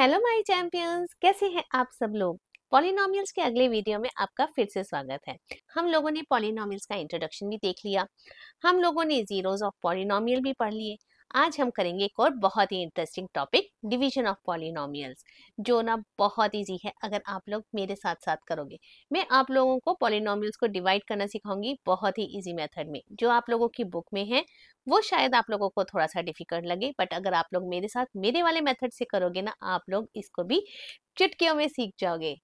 Hello my champions, कैसे हैं आप सब लोग। पॉलिनोमियल्स के अगले वीडियो में आपका फिर से स्वागत है। हम लोगों ने पॉलिनोमियल्स का इंट्रोडक्शन भी देख लिया। हम लोगों ने जीरोस ऑफ पॉलिनोमियल भी पढ़ लिए। आज हम करेंगे एक और बहुत ही interesting topic, division of polynomials, जो ना बहुत इजी है अगर आप लोग मेरे साथ साथ करोगे। मैं आप लोगों को पॉलिनोमियल्स को डिवाइड करना सिखाऊंगी बहुत ही इजी मेथड में, जो आप लोगों की बुक में है। वो शायद आप लोगों को थोड़ा सा डिफिकल्ट लगे, बट अगर आप लोग मेरे साथ मेरे वाले मेथड से करोगे ना, आप लोग इसको भी चुटकियों में सीख जाओगे।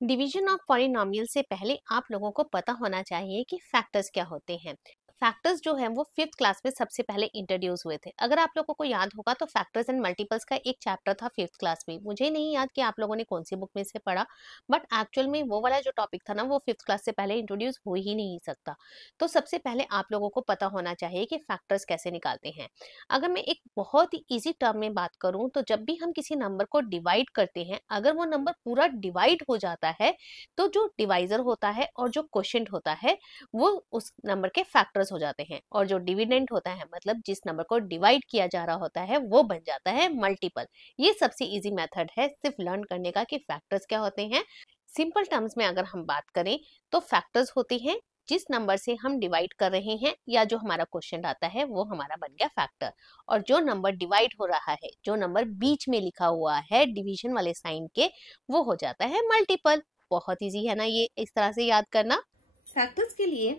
डिवीजन ऑफ पॉलिनोमियल से पहले आप लोगों को पता होना चाहिए कि फैक्टर्स क्या होते हैं। फैक्टर्स जो है वो 5th क्लास में सबसे पहले इंट्रोड्यूस हुए थे। अगर आप लोगों को याद होगा तो फैक्टर्स एंड मल्टीपल्स का एक चैप्टर था 5th क्लास में। मुझे नहीं याद कि आप लोगों ने कौन सी बुक में से पढ़ा, बट एक्चुअल में वो वाला जो टॉपिक था ना, वो 5th क्लास से पहले इंट्रोड्यूस हो ही नहीं सकता। तो सबसे पहले आप लोगों को पता होना चाहिए कि फैक्टर्स कैसे निकालते हैं। अगर मैं एक बहुत ही ईजी टर्म में बात करूं, तो जब भी हम किसी नंबर को डिवाइड करते हैं, अगर वो नंबर पूरा डिवाइड हो जाता है तो जो डिवाइजर होता है और जो क्वोशिएंट होता है वो उस नंबर के फैक्टर्स हो जाते हैं, और जो डिविडेंड होता है, मतलब जिस नंबर को डिवाइड किया जा रहा होता है, वो बन जाता है मल्टीपल। ये सबसे इजी मेथड है सिर्फ लर्न करने का कि फैक्टर्स क्या होते हैं। सिंपल टर्म्स में अगर हम बात करें तो फैक्टर्स होते हैं जिस नंबर से हम डिवाइड कर रहे हैं, या जो हमारा क्वेश्चन आता है वो हमारा बन गया फैक्टर। और जो नंबर डिवाइड हो रहा है, जो नंबर बीच में लिखा हुआ है डिवीजन वाले साइन के, वो हो जाता है मल्टीपल। बहुत इजी है ना ये इस तरह से याद करना। फैक्टर्स के लिए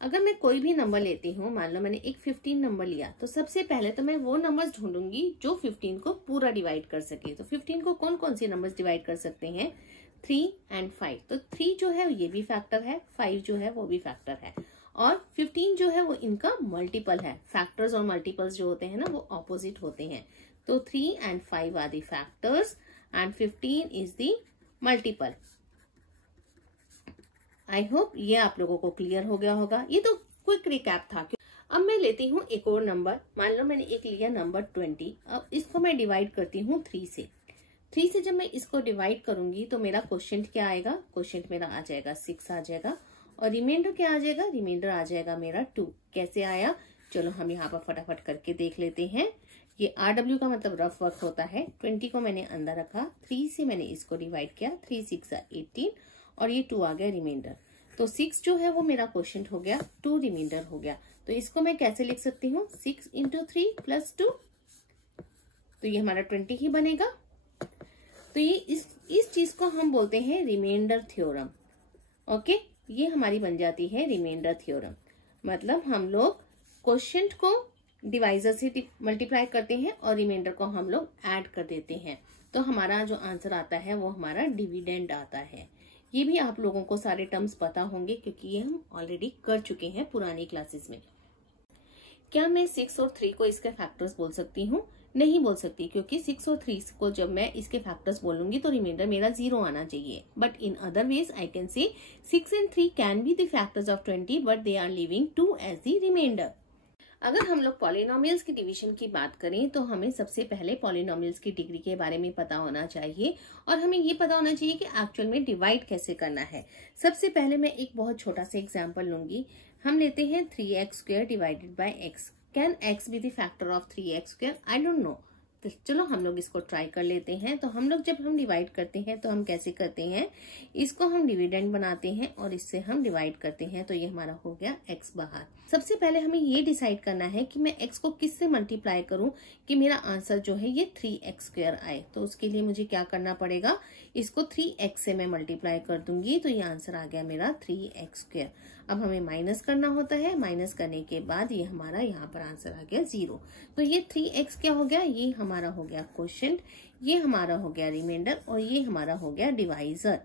अगर मैं कोई भी नंबर लेती हूँ, मान लो मैंने एक 15 नंबर लिया, तो सबसे पहले तो मैं वो नंबर्स ढूंढूंगी जो 15 को पूरा डिवाइड कर सके। तो 15 को कौन कौन से नंबर्स डिवाइड कर सकते हैं? 3 एंड 5। तो 3 जो है ये भी फैक्टर है, 5 जो है वो भी फैक्टर है, और 15 जो है वो इनका मल्टीपल है। फैक्टर्स और मल्टीपल्स जो होते हैं ना, वो ऑपोजिट होते हैं। तो 3 and 5 are the factors and 15 is the multiple. I hope ये आप लोगों को क्लियर हो गया होगा। ये तो क्विक रिकैप था। अब मैं लेती हूँ एक और नंबर। मान लो मैंने एक लिया नंबर 20। अब इसको मैं डिवाइड करती हूँ 3 से। 3 से जब मैं इसको डिवाइड करूंगी तो मेरा क्वोशिएंट क्या आएगा? क्वोशिएंट मेरा आ जाएगा 6 आ जाएगा, और रिमाइंडर क्या आ जाएगा? रिमाइंडर आ जाएगा मेरा 2। कैसे आया? चलो हम यहाँ पर फटाफट करके देख लेते हैं। ये RW का मतलब रफ वर्क होता है। 20 को मैंने अंदर रखा, 3 से मैंने इसको डिवाइड किया, 3 6 18, और ये 2 आ गया रिमाइंडर। तो 6 जो है वो मेरा क्वोशिएंट हो गया, 2 रिमाइंडर हो गया। तो इसको मैं कैसे लिख सकती हूँ? 6 इंटू 3 प्लस 2, तो ये हमारा 20 ही बनेगा। तो ये इस चीज को हम बोलते हैं रिमाइंडर थ्योरम। ओके, ये हमारी बन जाती है रिमाइंडर थ्योरम। मतलब हम लोग क्वोशिएंट को डिवाइजर से मल्टीप्लाई करते हैं और रिमाइंडर को हम लोग ऐड कर देते हैं, तो हमारा जो आंसर आता है वो हमारा डिविडेंड आता है। ये भी आप लोगों को सारे टर्म्स पता होंगे क्योंकि ये हम ऑलरेडी कर चुके हैं पुरानी क्लासेस में। क्या मैं 6 और 3 को इसके फैक्टर्स बोल सकती हूँ? नहीं बोल सकती, क्योंकि 6 और 3 को जब मैं इसके फैक्टर्स बोलूंगी तो रिमाइंडर मेरा 0 आना चाहिए। But in other ways I can say 6 and 3 can be the factors of 20, but they are living 2 as the reminder. अगर हम लोग पॉलिनोमियल्स की डिवीजन की बात करें तो हमें सबसे पहले पॉलिनोमियल्स की डिग्री के बारे में पता होना चाहिए, और हमें ये पता होना चाहिए कि एक्चुअल में डिवाइड कैसे करना है। सबसे पहले मैं एक बहुत छोटा सा एग्जांपल लूंगी। हम लेते हैं 3x² divided by x। Can x be the factor of 3x²? I don't know. तो चलो हम लोग इसको ट्राई कर लेते हैं। तो हम लोग जब हम डिवाइड करते हैं तो हम कैसे करते हैं? इसको हम डिविडेंड बनाते हैं और इससे हम डिवाइड करते हैं, तो ये हमारा हो गया x बाहर। सबसे पहले हमें ये डिसाइड करना है कि मैं x को किससे मल्टीप्लाई करूं कि मेरा आंसर जो है ये 3x² आए। तो उसके लिए मुझे क्या करना पड़ेगा? इसको 3x से मैं मल्टीप्लाई कर दूंगी, तो ये आंसर आ गया मेरा 3x²। अब हमें माइनस करना होता है, माइनस करने के बाद ये हमारा यहाँ पर आंसर आ गया 0। तो ये 3x क्या हो गया? ये हमारा हो गया क्वोशिएंट, ये हमारा हो गया रिमाइंडर, और ये हमारा हो गया डिवाइजर।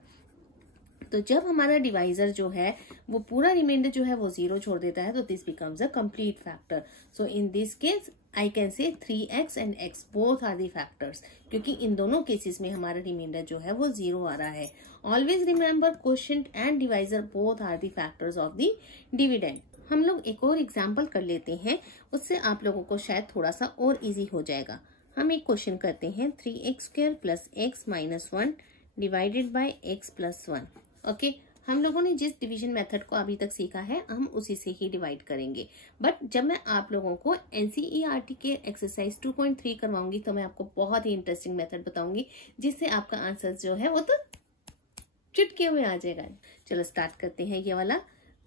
तो जब हमारा डिवाइजर जो है वो पूरा रिमाइंडर जो है वो 0 छोड़ देता है, तो this becomes a complete factor. So in this case I can say 3x and x both are the factors, क्योंकि इन दोनों केसेस में हमारा रिमाइंडर जो है वो 0 आ रहा है। Always remember quotient and divisor both are the factors of the dividend. हम लोग एक और एग्जाम्पल कर लेते हैं, उससे आप लोगों को शायद थोड़ा सा और इजी हो जाएगा। हम एक क्वेश्चन करते हैं 3x² plus x minus 1 divided by x plus 1। Okay, हम लोगों ने जिस डिवीजन मेथड को अभी तक सीखा है हम उसी से ही डिवाइड करेंगे। बट जब मैं आप लोगों को NCERT के एक्सरसाइज 2.3 करवाऊंगी तो मैं आपको बहुत ही इंटरेस्टिंग मेथड बताऊंगी जिससे आपका आंसर जो है वो तो चुटकियों में आ जाएगा। चलो स्टार्ट करते हैं। ये वाला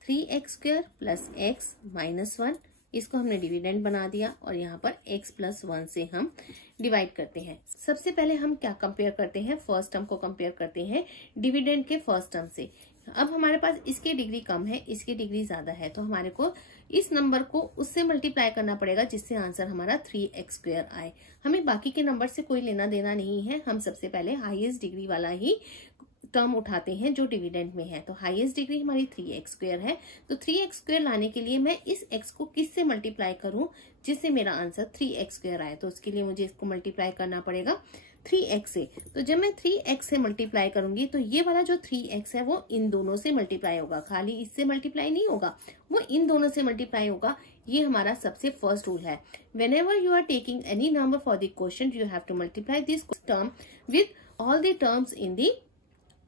3x² + x - 1, इसको हमने डिविडेंड बना दिया और यहाँ पर x + 1 से हम डिवाइड करते हैं। सबसे पहले हम क्या कंपेयर करते हैं, फर्स्ट टर्म को कंपेयर करते हैं डिविडेंड के फर्स्ट टर्म से। अब हमारे पास इसकी डिग्री कम है, इसकी डिग्री ज्यादा है, तो हमारे को इस नंबर को उससे मल्टीप्लाई करना पड़ेगा जिससे आंसर हमारा 3x² आए। हमें बाकी के नंबर से कोई लेना देना नहीं है, हम सबसे पहले हाईएस्ट डिग्री वाला ही टर्म उठाते हैं जो डिविडेंड में है। तो हाईएस्ट डिग्री हमारी 3x² है, तो 3x² लाने के लिए मैं इस x को किस से मल्टीप्लाई करूं जिससे मेरा आंसर 3x² आए। तो उसके लिए मुझे इसको मल्टीप्लाई करना पड़ेगा 3x से। तो जब मैं 3x से मल्टीप्लाई करूंगी तो ये वाला जो 3x है वो इन दोनों से मल्टीप्लाई होगा, खाली इससे मल्टीप्लाई नहीं होगा, वो इन दोनों से मल्टीप्लाई होगा। ये हमारा सबसे फर्स्ट रूल है। Whenever you are taking any number for the quotient, you have to multiply this term with all the terms in the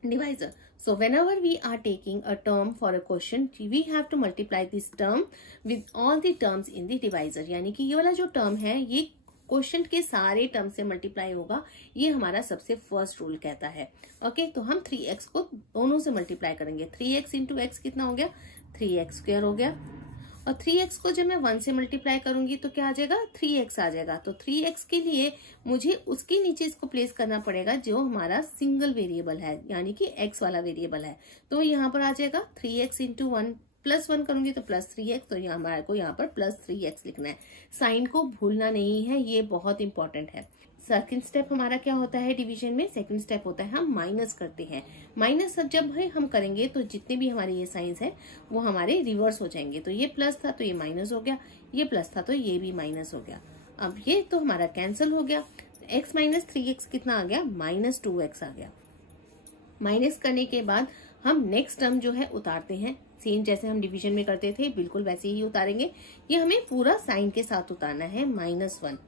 divisor. So whenever we are taking a term for a quotient, we have to multiply this term with all the terms in the divisor. यानी कि ये वाला जो term है ये quotient के सारे term से मल्टीप्लाई होगा, ये हमारा सबसे फर्स्ट रूल कहता है। ओके, तो हम 3x को दोनों से मल्टीप्लाई करेंगे। 3x × x कितना हो गया, 3x² हो गया। और 3x को जब मैं 1 से मल्टीप्लाई करूंगी तो क्या आ जाएगा, 3x आ जाएगा। तो 3x के लिए मुझे उसके नीचे इसको प्लेस करना पड़ेगा जो हमारा सिंगल वेरिएबल है, यानी कि x वाला वेरिएबल है। तो यहाँ पर आ जाएगा 3x × 1 + 1 करूंगी तो +3x, तो यहाँ हमारे को यहाँ पर +3x लिखना है। साइन को भूलना नहीं है, ये बहुत इंपॉर्टेंट है। सेकंड स्टेप हमारा क्या होता है डिवीजन में, सेकंड स्टेप होता है हम माइनस करते हैं। माइनस जब हम करेंगे तो जितने भी हमारे ये साइंस है वो हमारे रिवर्स हो जाएंगे। तो ये प्लस था तो ये माइनस हो गया, ये प्लस था तो ये भी माइनस हो गया। अब ये तो हमारा कैंसिल हो गया। x - 3x कितना आ गया, -2x आ गया। माइनस करने के बाद हम नेक्स्ट टर्म जो है उतारते हैं, सेम जैसे हम डिवीजन में करते थे बिल्कुल वैसे ही उतारेंगे। ये हमें पूरा साइन के साथ उतारना है -1।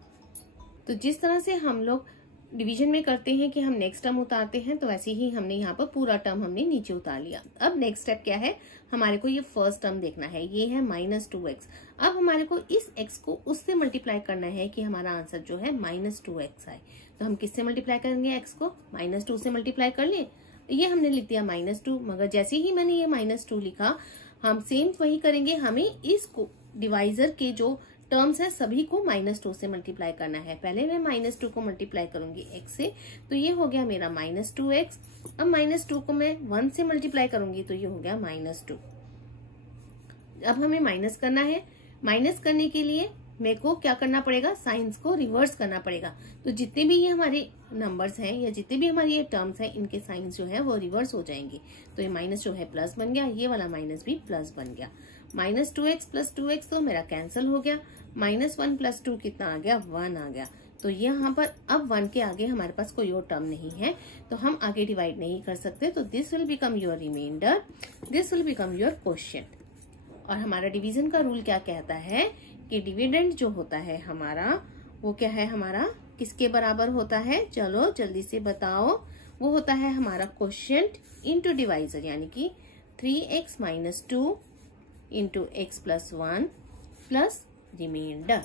तो जिस तरह से हम लोग डिवीजन में करते हैं कि हम नेक्स्ट टर्म उतारते हैं, तो वैसे ही हमने यहाँ पर पूरा टर्म हमने नीचे उतार लिया। अब नेक्स्ट स्टेप क्या है, हमारे को ये फर्स्ट टर्म देखना है, ये है -2x। अब हमारे को इस x को उससे मल्टीप्लाई करना है कि हमारा आंसर जो है -2x आए। तो हम किससे मल्टीप्लाई करेंगे, x को -2 से मल्टीप्लाई कर लिए। ये हमने लिख दिया -2, मगर जैसे ही मैंने ये -2 लिखा हम सेम वही करेंगे। हमें इस डिवाइजर के जो टर्म्स है सभी को -2 से मल्टीप्लाई करना है। पहले मैं -2 को मल्टीप्लाई करूंगी x से, तो ये हो गया मेरा -2x। अब -2 को मैं 1 से मल्टीप्लाई करूंगी तो ये हो गया -2। अब हमें माइनस करना है। माइनस करने के लिए मेरे को क्या करना पड़ेगा, साइंस को रिवर्स करना पड़ेगा। तो जितने भी ये हमारे नंबर्स हैं या जितने भी हमारे ये टर्म्स हैं इनके साइंस जो है वो रिवर्स हो जाएंगे। तो ये माइनस जो है प्लस बन गया, ये वाला माइनस भी प्लस बन गया। -2x + 2x तो मेरा कैंसिल हो गया। -1 + 2 कितना आ गया, 1 आ गया। तो यहाँ पर अब 1 के आगे हमारे पास कोई और टर्म नहीं है तो हम आगे डिवाइड नहीं कर सकते। तो this will become your reminder, this will become your quotient. और हमारा डिवीजन का रूल क्या कहता है कि डिविडेंड जो होता है हमारा वो क्या है, हमारा किसके बराबर होता है, चलो जल्दी से बताओ। वो होता है हमारा क्वोशिएंट इनटू डिवाइजर, यानी कि 3x - 2 × x + 1 प्लस रिमाइंडर।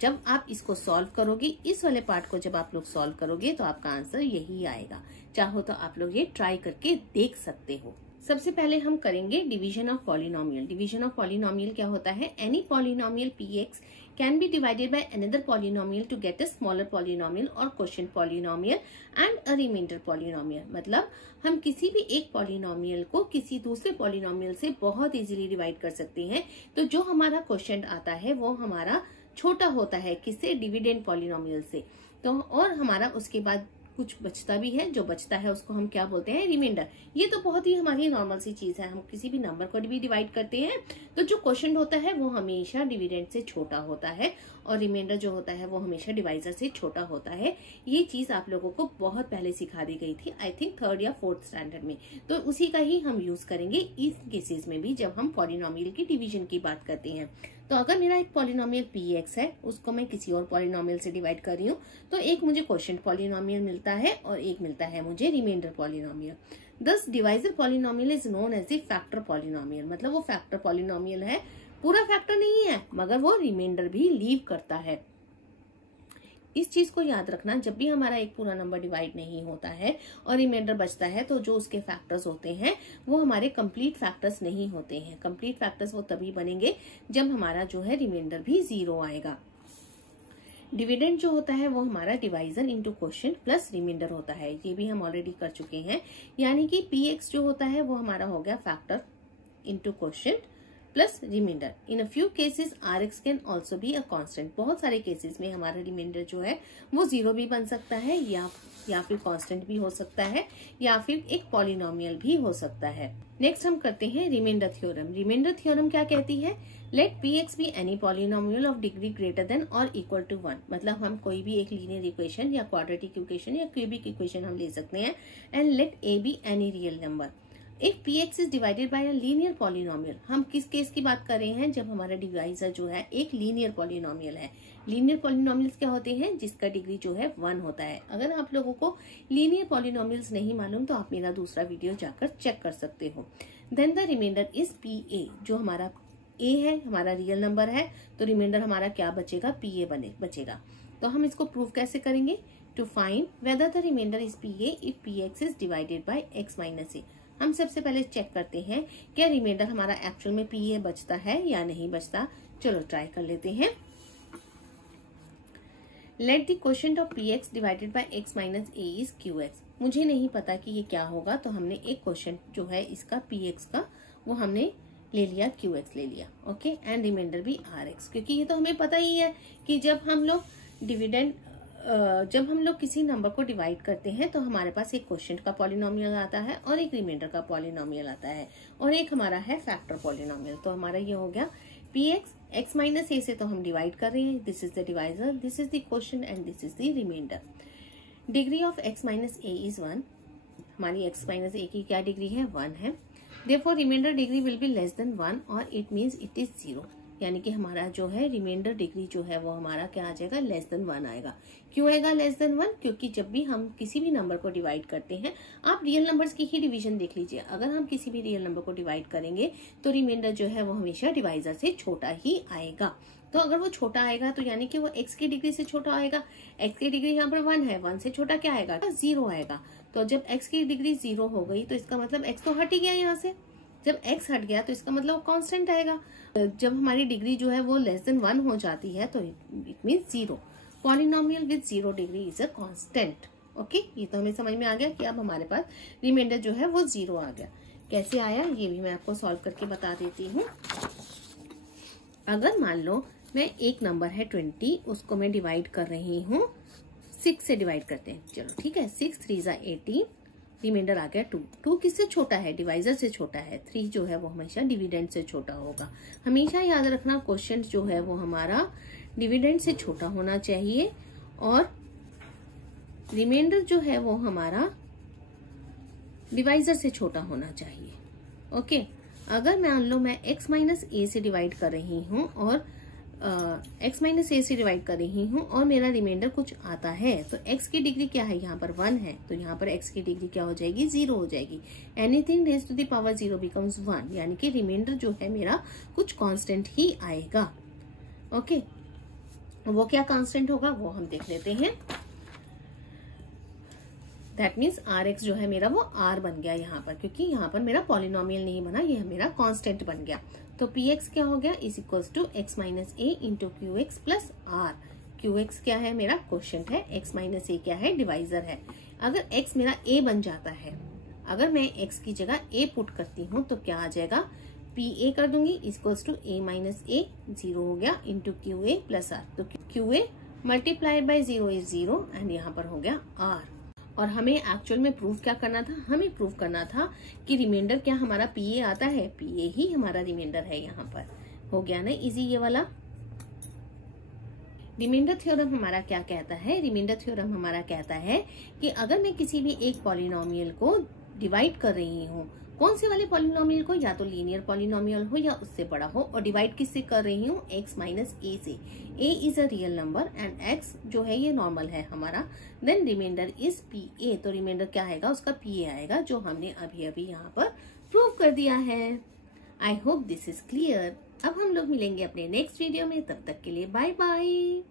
जब आप इसको सॉल्व करोगे, इस वाले पार्ट को जब आप लोग सॉल्व करोगे तो आपका आंसर यही आएगा। चाहो तो आप लोग ये ट्राई करके देख सकते हो। सबसे पहले हम करेंगे division of polynomial. Division of polynomial क्या होता है, any polynomial px can be divided by another polynomial to get a smaller polynomial और quotient polynomial and a remainder polynomial. मतलब हम किसी भी एक पॉलिनोमियल को किसी दूसरे पॉलिनोमियल से बहुत इजीली डिवाइड कर सकते हैं। तो जो हमारा क्वोशिएंट आता है वो हमारा छोटा होता है किससे, डिविडेंड पॉलिनोमियल से। तो और हमारा उसके बाद कुछ बचता भी है, जो बचता है उसको हम क्या बोलते हैं, रिमाइंडर। ये तो बहुत ही हमारी नॉर्मल सी चीज है, हम किसी भी नंबर को भी डिवाइड करते हैं तो जो क्वोशिएंट होता है वो हमेशा डिविडेंड से छोटा होता है और रिमाइंडर जो होता है वो हमेशा डिवाइजर से छोटा होता है। ये चीज आप लोगों को बहुत पहले सिखा दी गई थी, आई थिंक 3rd या 4th स्टैंडर्ड में। तो उसी का ही हम यूज करेंगे इस केसेस में भी जब हम पॉलिनोमियल की डिवीजन की बात करते हैं। तो अगर मेरा एक पॉलिनोमियल px है, उसको मैं किसी और पॉलिनोमियल से डिवाइड कर रही हूँ, तो एक मुझे क्वोशिएंट पॉलिनोमियल मिलता है और एक मिलता है मुझे reminder polynomial. This divisor polynomial is known as the factor polynomial, मतलब वो फैक्टर पॉलिनोमियल है, पूरा फैक्टर नहीं है मगर वो रिमाइंडर भी लीव करता है। इस चीज को याद रखना, जब भी हमारा एक पूरा नंबर डिवाइड नहीं होता है और रिमाइंडर बचता है तो जो उसके फैक्टर्स होते हैं वो हमारे कंप्लीट फैक्टर्स नहीं होते हैं। कंप्लीट फैक्टर्स वो तभी बनेंगे जब हमारा जो है रिमाइंडर भी 0 आएगा। डिविडेंड जो होता है वो हमारा divisor into quotient plus reminder होता है, ये भी हम ऑलरेडी कर चुके हैं। यानी कि px जो होता है वो हमारा हो गया factor into quotient plus remainder. In a few cases rx can also be a constant, बहुत सारे केसेस में हमारा रिमाइंडर जो है वो 0 भी बन सकता है या फिर कांस्टेंट भी हो सकता है या फिर एक पॉलिनोमियल भी हो सकता है। नेक्स्ट हम करते हैं रिमाइंडर थ्योरम। रिमाइंडर थ्योरम क्या कहती है? Let px be any polynomial of degree greater than और इक्वल टू 1, मतलब हम कोई भी एक लीनियर इक्वेशन या क्वाड्रेटिक इक्वेशन या क्यूबिक इक्वेशन हम ले सकते हैं। And let a be any real number if px is divided by a linear polynomial. हम किस केस की बात कर रहे हैं? जब हमारा डिवाइजर जो है एक लीनियर पॉलिनोमियल है। लीनियर पॉलिनोमियल्स क्या होते हैं? जिसका डिग्री जो है 1 होता है। अगर आप लोगों को लीनियर पॉलिनोमियल्स नहीं मालूम तो आप मेरा दूसरा वीडियो जाकर चेक कर सकते हो। Then the remainder is pa, जो हमारा a है, हमारा रियल नंबर है, तो रिमाइंडर हमारा क्या बचेगा? pa बचेगा। तो हम इसको प्रूव कैसे करेंगे? To find whether the remainder is pa if px is divided by x minus a। हम सबसे पहले चेक करते हैं क्या रिमाइंडर हमारा एक्चुअल में pa बचता है या नहीं बचता। चलो ट्राई कर लेते हैं। Let the quotient of px divided by x minus a is qx। मुझे नहीं पता कि ये क्या होगा, तो हमने एक क्वोशिएंट जो है इसका px का वो हमने ले लिया, qx ले लिया। ओके, एंड रिमाइंडर भी rx, क्योंकि ये तो हमें पता ही है कि जब हम लोग किसी नंबर को डिवाइड करते हैं तो हमारे पास एक क्वोशिएंट का पॉलिनोमियल आता है और एक रिमाइंडर का पॉलिनोमियल आता है और एक हमारा है फैक्टर पॉलिनोमियल। तो हमारा ये हो गया px, x माइनस a से तो हम डिवाइड कर रहे हैं, this is the divisor, this is the quotient and this is the remainder. Degree of x minus a is 1, हमारी x माइनस a की क्या डिग्री है? 1 है। Therefore remainder degree will be less than 1 और it means it is 0, यानी कि हमारा जो है रिमाइंडर डिग्री जो है वो हमारा क्या आ जाएगा? लेस देन 1 आएगा। क्यों आएगा लेस देन 1? क्योंकि जब भी हम किसी भी नंबर को डिवाइड करते हैं, आप रियल नंबर्स की ही डिवीजन देख लीजिए, अगर हम किसी भी रियल नंबर को डिवाइड करेंगे तो रिमाइंडर जो है वो हमेशा डिवाइजर से छोटा ही आएगा। तो अगर वो छोटा आएगा तो यानी कि वो x की डिग्री से छोटा आएगा। x की डिग्री यहाँ पर 1 है, 1 से छोटा क्या आएगा? 0 आएगा। तो जब x की डिग्री 0 हो गई तो इसका मतलब x तो हट ही गया यहाँ से। जब x हट गया तो इसका मतलब कांस्टेंट आएगा। जब हमारी डिग्री जो है वो लेस देन 1 हो जाती है तो it means 0। Polynomial with 0 degree is a constant. Okay, ये तो हमें समझ में आ गया कि अब हमारे पास रिमाइंडर जो है वो 0 आ गया। कैसे आया ये भी मैं आपको सॉल्व करके बता देती हूँ। अगर मान लो मैं एक नंबर है 20, उसको मैं डिवाइड कर रही हूँ 6 से डिवाइड करते हैं। चलो ठीक है, 6 3 = 18, रिमाइंडर आ गया 2। 2 किससे छोटा है? डिवाइजर से छोटा है। 3 जो है वो हमेशा डिविडेंड से छोटा होगा। हमेशा याद रखना क्वोशिएंट जो है वो हमारा डिविडेंड से छोटा होना चाहिए और रिमाइंडर जो है वो हमारा डिवाइजर से छोटा होना चाहिए। ओके, अगर मान लो मैं x माइनस a से डिवाइड कर रही हूँ और x माइनस a से डिवाइड कर रही हूँ और मेरा रिमाइंडर कुछ आता है, तो x की डिग्री क्या है? यहाँ पर 1 है, तो यहाँ पर x की डिग्री क्या हो जाएगी? 0 हो जाएगी। Anything raised to the power 0 becomes 1, यानी कि रिमाइंडर जो है मेरा कुछ कांस्टेंट ही आएगा। ओके, वो क्या कांस्टेंट होगा वो हम देख लेते हैं। दैट मीन्स rx जो है मेरा वो r बन गया यहाँ पर, क्योंकि यहाँ पर मेरा पॉलिनोमियल नहीं बना, ये मेरा कांस्टेंट बन गया। तो px क्या हो गया? Is equals to x minus a into qx plus r। qx क्या है? मेरा क्वोशिएंट है। x माइनस a क्या है? डिवाइजर है। अगर x मेरा a बन जाता है, अगर मैं x की जगह a पुट करती हूँ तो क्या आ जाएगा? pa कर दूंगी equals to a minus a, 0 हो गया, इंटू qa प्लस r। तो qa multiplied by 0 is 0 and यहाँ पर हो गया r। और हमें एक्चुअल में प्रूफ क्या करना था? हमें प्रूफ करना था कि रिमाइंडर क्या हमारा pa आता है, pa ही हमारा रिमाइंडर है। यहाँ पर हो गया ना इजी ये वाला। रिमाइंडर थ्योरम हमारा क्या कहता है? रिमाइंडर थ्योरम हमारा कहता है कि अगर मैं किसी भी एक पॉलिनोमियल को डिवाइड कर रही हूँ कौन से वाले पॉलिनोमियल को, या तो लीनियर पॉलिनोमियल हो या उससे बड़ा हो, और डिवाइड किससे कर रही हूँ, x माइनस ए से। a is a real number and x जो है ये नॉर्मल है हमारा। Then remainder is p a, तो रिमाइंडर क्या आएगा, उसका पी ए आएगा, जो हमने अभी अभी यहाँ पर प्रूव कर दिया है। I hope this is clear. अब हम लोग मिलेंगे अपने नेक्स्ट वीडियो में, तब तक के लिए बाय बाय।